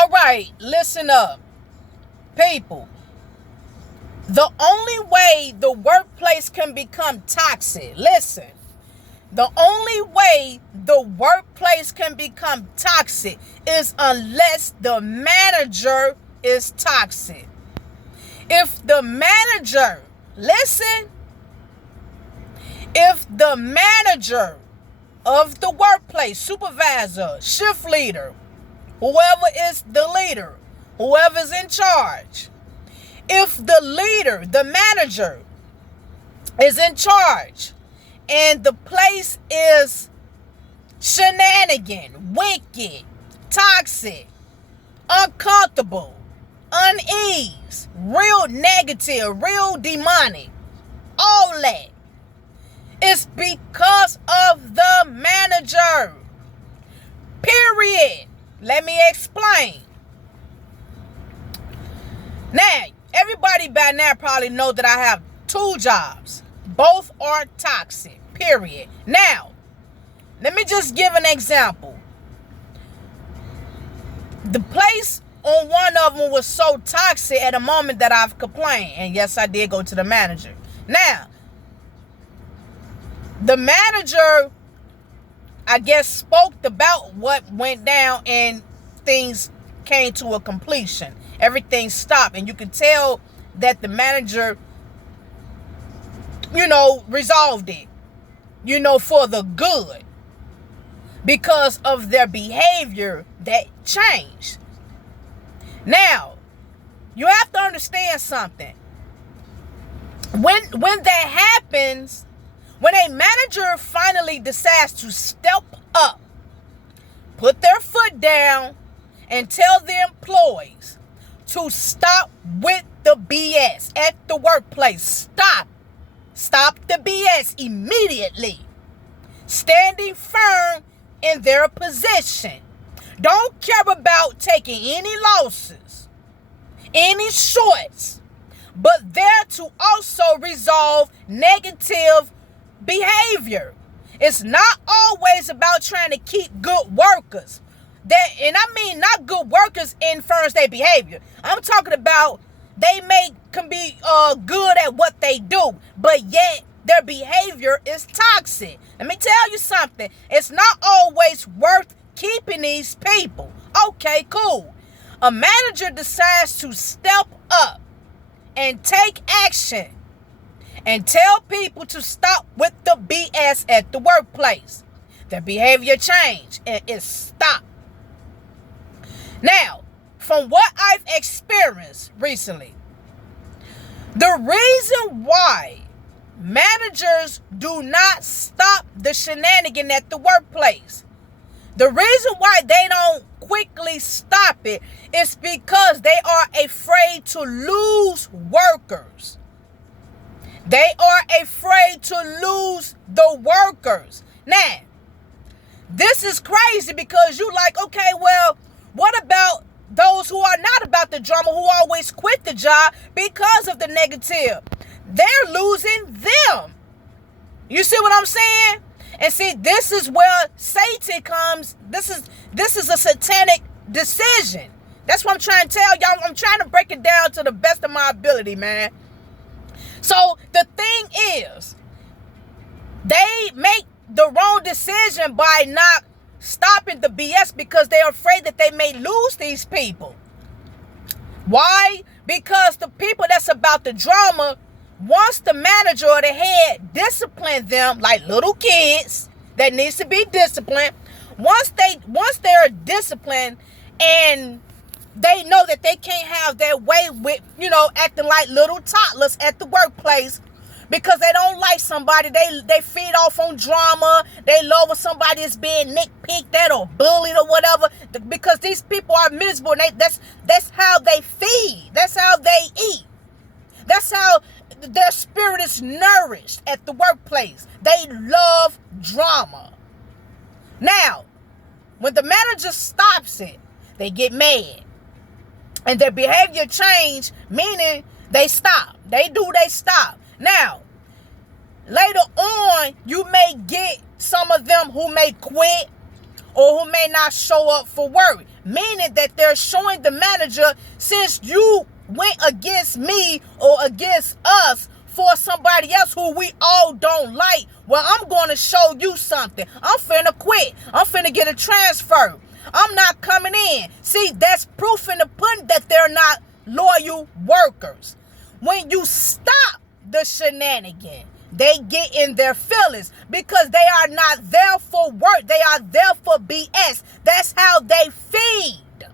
All right, listen up, people. The only way the workplace can become toxic, listen, the only way the workplace can become toxic is unless the manager is toxic. If the manager, listen, if the manager of the workplace, supervisor, shift leader, whoever is the leader, whoever's in charge, if the leader, the manager, is in charge and the place is shenanigan, wicked, toxic, uncomfortable, unease, real negative, real demonic, all that, it's because of the manager. Period. Let me explain. Now, everybody by now probably know that I have 2 jobs. Both are toxic. Period. Now, let me just give an example. The place on one of them was so toxic at a moment that I've complained. And yes, I did go to the manager. Now, the manager, I guess, spoke about what went down and things came to a completion. Everything stopped, and you could tell that the manager, resolved it, for the good because of their behavior that changed. Now, you have to understand something. When that happens, when a manager finally decides to step up, put their foot down, and tell the employees to stop with the BS at the workplace. Stop the BS immediately. Standing firm in their position. Don't care about taking any losses, any shorts, but there to also resolve negative behavior. It's not always about trying to keep good workers. And I mean not good workers in firms their behavior. I'm talking about they can be good at what they do, but yet their behavior is toxic. Let me tell you something. It's not always worth keeping these people. Okay, cool. A manager decides to step up and take action and tell people to stop with the BS at the workplace. Their behavior changed and it stopped. Now, from what I've experienced recently, the reason why managers do not stop the shenanigan at the workplace, the reason why they don't quickly stop it is because they are afraid to lose workers. They are afraid to lose the workers. Now, this is crazy because you like, okay, well, what about those who are not about the drama, who always quit the job because of the negative? They're losing them. You see what I'm saying? And see, this is where Satan comes. This is a satanic decision. That's what I'm trying to tell y'all. I'm trying to break it down to the best of my ability, man. So the thing is, they make the wrong decision by not stopping the BS because they're afraid that they may lose these people. Why? Because the people that's about the drama, once the manager or the head discipline them like little kids that needs to be disciplined, once they're disciplined and they know that they can't have their way with, acting like little toddlers at the workplace because they don't like somebody. They feed off on drama. They love when somebody is being nitpicked at or bullied or whatever because these people are miserable. And that's how they feed. That's how they eat. That's how their spirit is nourished at the workplace. They love drama. Now, when the manager stops it, they get mad. And their behavior change, meaning they stop. They stop. Now, later on, you may get some of them who may quit or who may not show up for work. meaning that they're showing the manager, since you went against me or against us for somebody else who we all don't like, well, I'm going to show you something. I'm finna quit. I'm finna get a transfer. I'm not coming in. See, that's proof in the pudding that they're not loyal workers. When you stop the shenanigan, they get in their feelings because they are not there for work. They are there for BS. That's how they feed.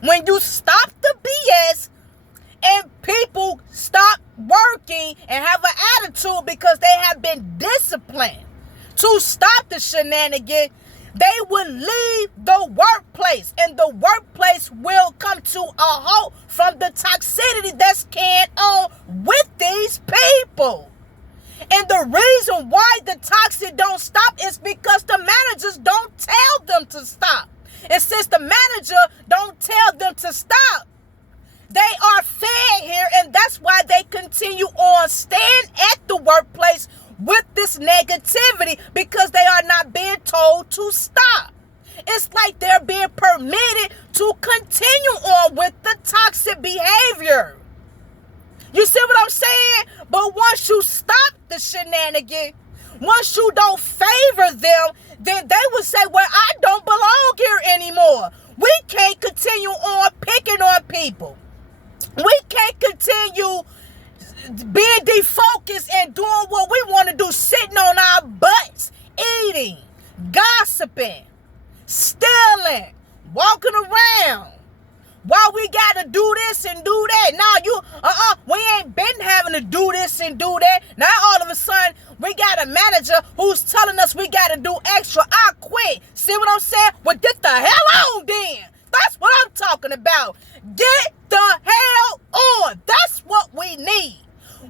When you stop the BS and people stop working and have an attitude because they have been disciplined to stop the shenanigan, they will leave the workplace, and the workplace will come to a halt from the toxicity that's carried on with these people. And the reason why the toxic don't stop is because the managers don't tell them to stop. And since the manager don't tell them to stop, they are fed here, and that's why they continue on staying at the workplace with this negativity, because they are not being told to stop. It's like they're being permitted to continue on with the toxic behavior. You see what I'm saying? But once you stop the shenanigan, once you don't favor them, then they will say, well, I don't belong here anymore. We can't continue on picking on people. We can't continue being defocused and doing what we want to do, sitting on our butts, eating, gossiping, stealing, walking around. Why we got to do this and do that? Now we ain't been having to do this and do that. Now all of a sudden we got a manager who's telling us we got to do extra. I quit. See what I'm saying? Well, get the hell on then. That's what I'm talking about. Get the hell on. That's what we need.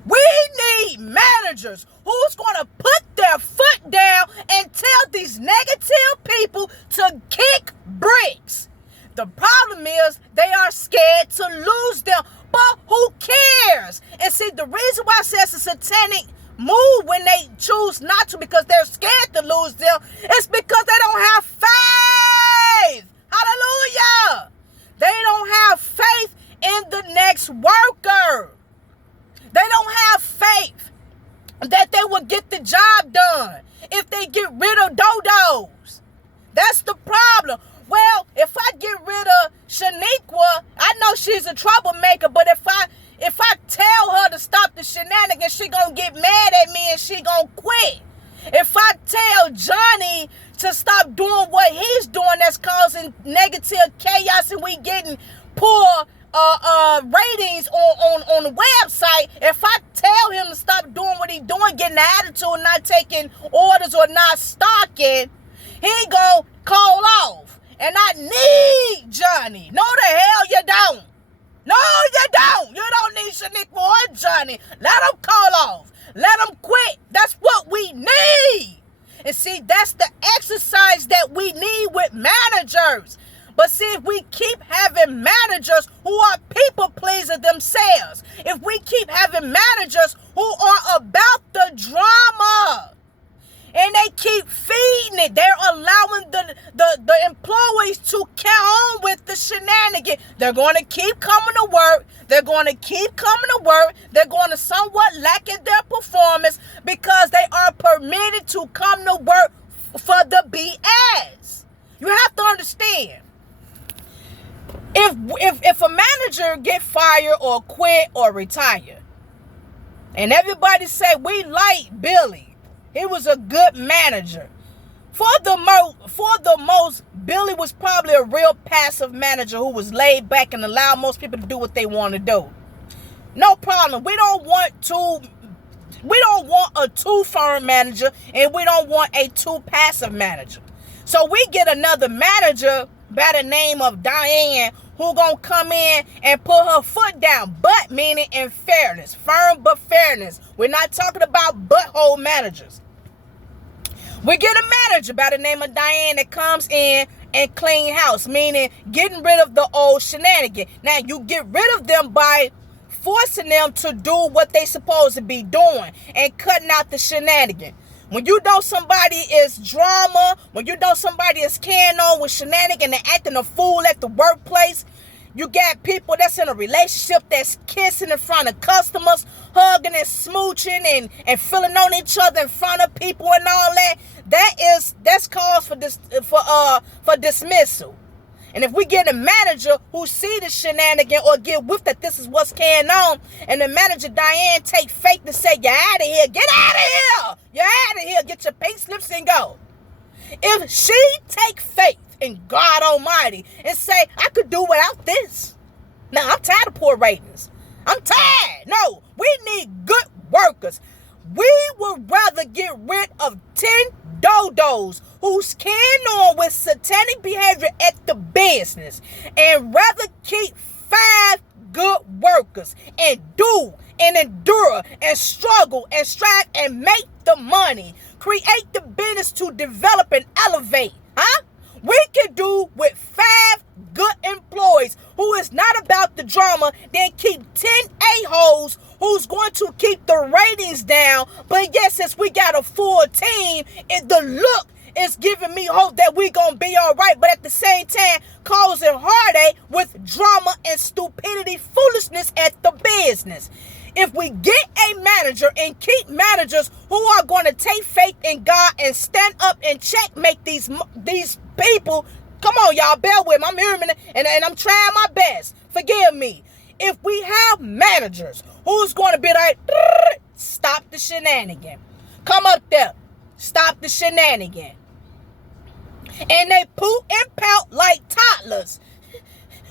We need managers who's going to put their foot down and tell these negative people to kick bricks. The problem is they are scared to lose them, but who cares? And see, the reason why I say it's a satanic move when they choose not to, because they're scared to lose them, is because they don't have faith. Hallelujah. They don't have faith in the next worker. They don't have faith that they will get the job done if they get rid of dodos. That's the problem. Well, if I get rid of Shaniqua, I know she's a troublemaker, but if I tell her to stop the shenanigans, she gonna get mad at me and she gonna quit. If I tell Johnny to stop doing what he's doing that's causing negative chaos and we getting poor ratings on the website, if I tell him to stop doing what he's doing, getting an attitude, not taking orders or not stocking, he gonna call off. And I need Johnny. No, the hell you don't. No, you don't. You don't need Shaniqua or Johnny. Let them call off. Let them quit. That's what we need. And see, that's the exercise that we need with managers. But see, if we keep having managers who are people pleasers themselves, if we keep having managers who are about the drama, and they keep feeding it, they're allowing the employees to carry on with the shenanigan. They're going to keep coming to work. They're going to keep coming to work. They're going to somewhat lack in their performance because they are permitted to come to work for the BS. You have to understand. If a manager get fired or quit or retire, and everybody say we like Billy, he was a good manager. For the most, Billy was probably a real passive manager who was laid back and allowed most people to do what they want to do. No problem. We don't want a too firm manager, and we don't want a too passive manager. So we get another manager by the name of Diane, who gonna come in and put her foot down, but meaning in fairness, firm but fairness. We're not talking about butthole managers. We get a manager by the name of Diane that comes in and clean house, meaning getting rid of the old shenanigan. Now, you get rid of them by forcing them to do what they supposed to be doing and cutting out the shenanigan. When you know somebody is drama, when you know somebody is carrying on with shenanigans and acting a fool at the workplace, you got people that's in a relationship that's kissing in front of customers, hugging and smooching and feeling on each other in front of people and all that. That's cause for dismissal. And if we get a manager who see the shenanigan or get whiff that this is what's carrying on, and the manager Diane take faith and say, "You're out of here, get out of here, you're out of here, get your pink slips and go." If she take faith in God Almighty and say, "I could do without this. Now I'm tired of poor ratings. I'm tired." No, we need good workers. We would rather get rid of 10 dodos who's carrying on with satanic behavior at the business and rather keep 5 good workers and do and endure and struggle and strive and make the money, create the business to develop and elevate. We can do with 5 good employees who is not about the drama, then keep 10 a-holes who's going to keep the ratings down. But yes, since we got a full team, and the look is giving me hope that we're going to be all right, but at the same time causing heartache with drama and stupidity, foolishness at the business. If we get a manager and keep managers who are going to take faith in God and stand up and checkmate these people, come on, y'all, bear with me. I'm hearing and I'm trying my best. Forgive me. If we have managers who's going to be like, stop the shenanigan, come up there, stop the shenanigan, and they poop and pout like toddlers.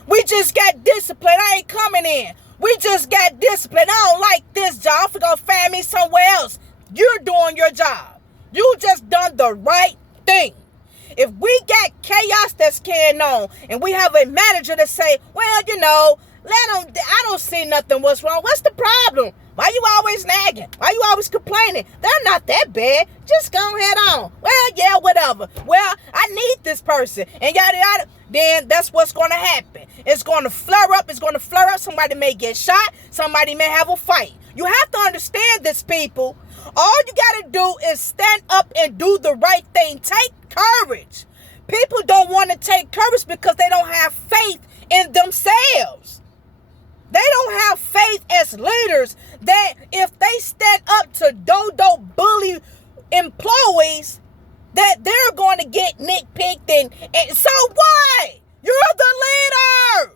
We just got discipline. I ain't coming in. We just got discipline. I don't like this job. I'm gonna find me somewhere else. You're doing your job. You just done the right thing. If we got chaos that's carrying on and we have a manager that say, "Well, I don't see nothing. What's wrong? What's the problem? Why you always nagging? Why you always complaining? They're not that bad. Just go head on. Well, yeah, whatever. Well, I need this person." And yada yada. Then that's what's going to happen. It's going to flare up. Somebody may get shot. Somebody may have a fight. You have to understand this, people. All you got to do is stand up and do the right thing. Take courage. People don't want to take courage because they don't have faith in themselves. They don't have faith as leaders that if they stand up to dodo bully employees, that they're going to get nitpicked and so what? You're the leader.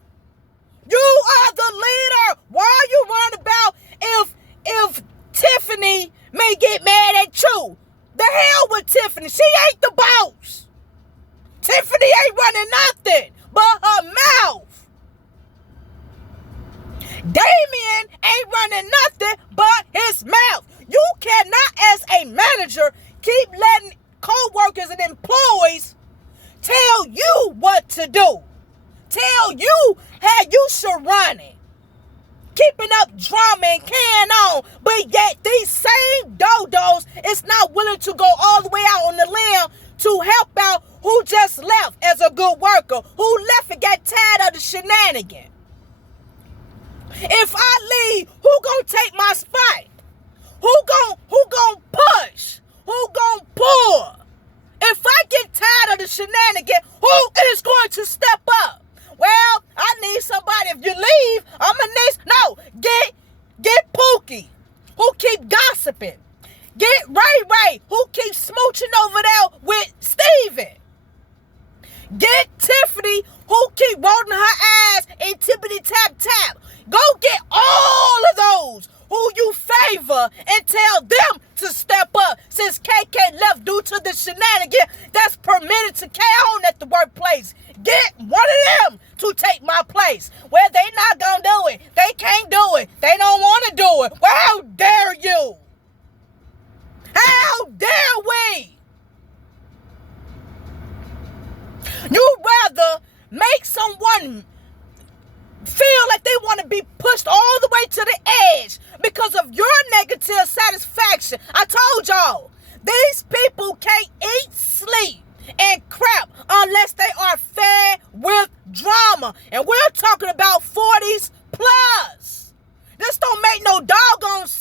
You are the leader. Why are you worried about if Tiffany may get mad at you? The hell with Tiffany. She ain't the boss. Tiffany ain't running nothing but her mouth. Damien ain't running nothing but his mouth. You cannot, as a manager, keep letting co-workers and employees tell you what to do. Tell you how you should run it. Keeping up drama and carrying on. But yet these same dodos is not willing to go all the way out on the limb to help out who just left as a good worker. Who left and got tired of the shenanigan. If I leave, who gonna take my spot? Who gonna push? Who gonna pull? If I get tired of the shenanigan, who is going to step up? Well, I need somebody. If you leave, I'm gonna need. No, get Pookie, who keep gossiping. Get Ray, who keeps smooching over there with Stepin. Get Tiffany, who keep rolling her eyes and tippity tap tap. Go get all of those who you favor and tell them to step up, since KK left due to the shenanigan that's permitted to carry on at the workplace. Get one of them to take my place. Well, they not gonna do it. They can't do it. They don't want to do it. Well, how dare you? How dare we? You'd rather make someone feel like they want to be pushed all the way to the edge because of your negative satisfaction. I told y'all, these people can't eat, sleep, and crap unless they are fed with drama. And we're talking about 40s plus. This don't make no doggone sense.